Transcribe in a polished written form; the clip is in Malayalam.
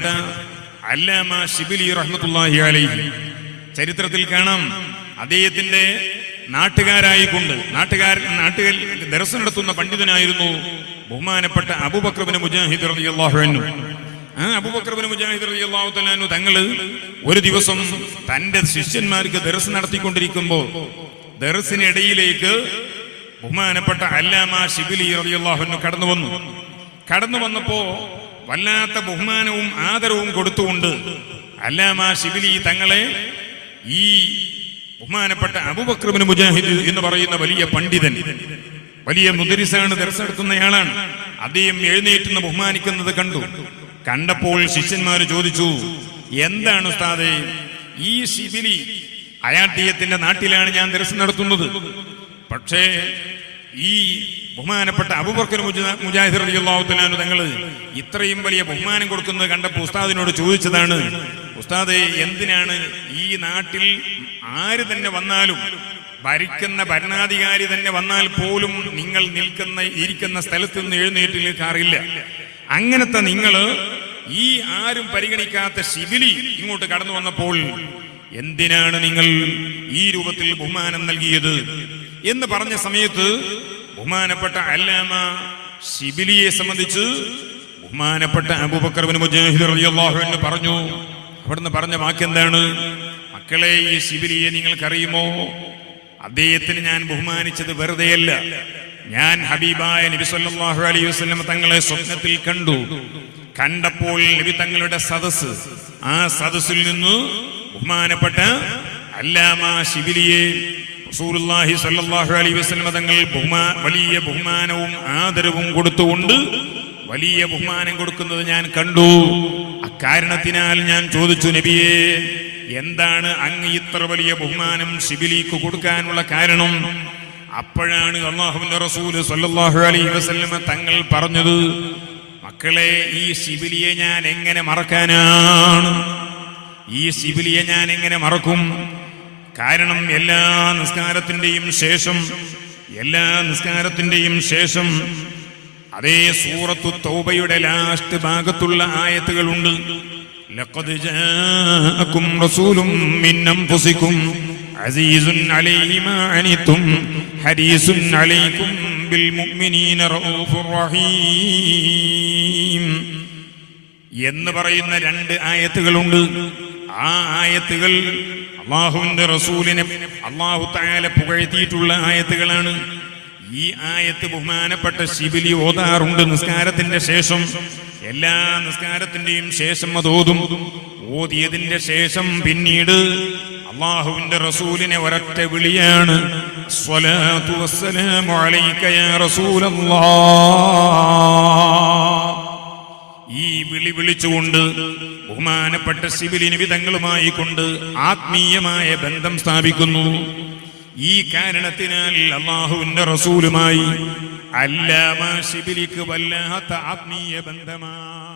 ബഹുമാനപ്പെട്ട അല്ലാമ ശിബിലി റഹ്മത്തുള്ളാഹി അലൈഹി ചരിത്രത്തിൽ കാണാം, അദ്ദേഹത്തിന്റെ നാട്ടുകാരായിക്കൊണ്ട് നാട്ടുകാർ ദർസ് നടത്തുന്ന പണ്ഡിതനായിരുന്നു ബഹുമാനപ്പെട്ട അബൂബക്കർ ഇബ്നു മുജാഹിദ് റളിയല്ലാഹു അൻഹു. ആ അബൂബക്കർ ഇബ്നു മുജാഹിദ് റളിയല്ലാഹു തആല അൻഹു തങ്ങള് ഒരു ദിവസം തന്റെ ശിഷ്യന്മാർക്ക് ദർസ് നടത്തിക്കൊണ്ടിരിക്കുമ്പോൾ ദർസിനിടയിലേക്ക് ബഹുമാനപ്പെട്ട അല്ലാമ ശിബിലി റളിയല്ലാഹു അൻഹു കടന്നു വന്നപ്പോ വല്ലാത്ത ബഹുമാനവും ആദരവും കൊടുത്തുകൊണ്ട് അല്ലാമ ശിബിലി തങ്ങളെ ഈ ബഹുമാനപ്പെട്ട അബൂബക്കർ ഇബ്നു മുജാഹിദ് എന്ന് പറയുന്ന വലിയ പണ്ഡിതൻ, വലിയ മുദരിസാണ്, ദർസ് നടത്തുന്നയാളാണ്, അദ്ദേഹം എഴുന്നേറ്റുന്ന് ബഹുമാനിക്കുന്നത് കണ്ടപ്പോൾ ശിഷ്യന്മാർ ചോദിച്ചു, എന്താണ് ഉസ്താദേ ഈ ശിബിലി, അദ്ദേഹത്തിന്റെ നാട്ടിലാണ് ഞാൻ ദർസ് നടത്തുന്നത്, പക്ഷേ ഈ ബഹുമാനപ്പെട്ട അബൂബക്കർ മുജാഹിദ് റളിയല്ലാഹു തആല അൻഹു തങ്ങൾ ഇത്രയും വലിയ ബഹുമാനം കൊടുക്കുന്നത് കണ്ടപ്പോൾ ഉസ്താദിനോട് ചോദിച്ചതാണ്, ഉസ്താദേ എന്തിനാണ് ഈ നാട്ടിൽ ആര് തന്നെ വന്നാലും, ഭരിക്കുന്ന ഭരണാധികാരി തന്നെ വന്നാൽ പോലും നിങ്ങൾ ഇരിക്കുന്ന സ്ഥലത്ത് നിന്ന് എഴുന്നേറ്റ് നിൽക്കാറില്ല, അങ്ങനത്തെ നിങ്ങള് ഈ ആരും പരിഗണിക്കാത്ത ശിബിലി ഇങ്ങോട്ട് കടന്നു വന്നപ്പോൾ എന്തിനാണ് നിങ്ങൾ ഈ രൂപത്തിൽ ബഹുമാനം നൽകിയത് എന്ന് പറഞ്ഞ സമയത്ത് ബഹുമാനപ്പെട്ട അല്ലാമ ശിബിലിയെ സംബന്ധിച്ച് ബഹുമാനപ്പെട്ട അബൂബക്കർ ഇബ്നു മുജാഹിദ് റളിയല്ലാഹു അൻഹു പറഞ്ഞു, അവിടുന്ന് പറഞ്ഞ വാക്കെന്താണ്, മക്കളെ ഈ ശിബിലിയെ നിങ്ങൾക്കറിയുമോ, അദ്ദേഹത്തിന് ഞാൻ ബഹുമാനിച്ചത് വെറുതെയല്ല, ഞാൻ ഹബീബായ നബി സല്ലല്ലാഹു അലൈഹി വസല്ലം തങ്ങളെ സ്വപ്നത്തിൽ കണ്ടപ്പോൾ നബി തങ്ങളുടെ സദസ്സ്, ആ സദസ്സിൽ നിന്ന് ബഹുമാനപ്പെട്ട അല്ലാമ ശിബിലിയെ റസൂലുള്ളാഹി സ്വല്ലല്ലാഹു അലൈഹി വസല്ലം തങ്ങൾ വലിയ ബഹുമാനവും ആദരവും കൊടുത്തുകൊണ്ട് വലിയ ബഹുമാനം കൊടുക്കുന്നത് ഞാൻ കണ്ടു. അക്കാരണത്തിനാൽ ഞാൻ ചോദിച്ചു, നബിയേ എന്താണ് അങ്ങ് ഇത്ര വലിയ ബഹുമാനം ശിബിലിക്ക് കൊടുക്കാനുള്ള കാരണം? അപ്പോഴാണ് അല്ലാഹുവിന്റെ റസൂൽ സ്വല്ലല്ലാഹു അലൈഹി വസല്ലം തങ്ങൾ പറഞ്ഞത്, മക്കളെ ഈ ശിബിലിയെ ഞാൻ എങ്ങനെ മറക്കാനാണ്, ഈ ശിബിലിയെ ഞാൻ എങ്ങനെ മറക്കും? കാരണം എല്ലാ നിസ്കാരത്തിന്റെയും ശേഷം അതേ സൂറത്തു തൗബയുടെ ലാസ്റ്റ് ഭാഗത്തുള്ള ആയത്തുകളുണ്ട്, ലഖദ് ജാഅകും റസൂലും മിൻ അൻഫുസികും അസീസുൻ അലൈഹി മാ അനിതും ഹരീസുൻ അലൈക്കും ബിൽ മുഅ്മിനീന റഊഫുർ റഹീം എന്ന് പറയുന്ന രണ്ട് ആയത്തുകളുണ്ട്. ആ ആയത്തുകൾ അല്ലാഹുവിന്റെ റസൂലിനെ അല്ലാഹു തആല പുകഴ്ത്തിയിട്ടുള്ള ആയത്തുകളാണ്. ഈ ആയത്ത് ബഹുമാനപ്പെട്ട ശിബിലി ഓതാറുണ്ട് നിസ്കാരത്തിന്റെ ശേഷം. എല്ലാ നിസ്കാരത്തിന്റെയും ശേഷം അത് ഓതിയതിന്റെ ശേഷം പിന്നീട് അല്ലാഹുവിന്റെ റസൂലിനെ ഒരൊറ്റ വിളിയാണ്, സ്വലാത്തു വസ്സലാമു അലൈക യാ റസൂലല്ലാഹ്. ഈ വിളി വിളിച്ചുകൊണ്ട് ബഹുമാനപ്പെട്ട ശിബിലി നബി തങ്ങളുമായി കൊണ്ട് ആത്മീയമായ ബന്ധം സ്ഥാപിക്കുന്നു. ഈ കാരണത്തിനാൽ അല്ലാഹുവിന്റെ റസൂലുമായി അല്ലാമ ശിബിലിക്ക് വല്ലാത്ത ആത്മീയ ബന്ധമാണ്.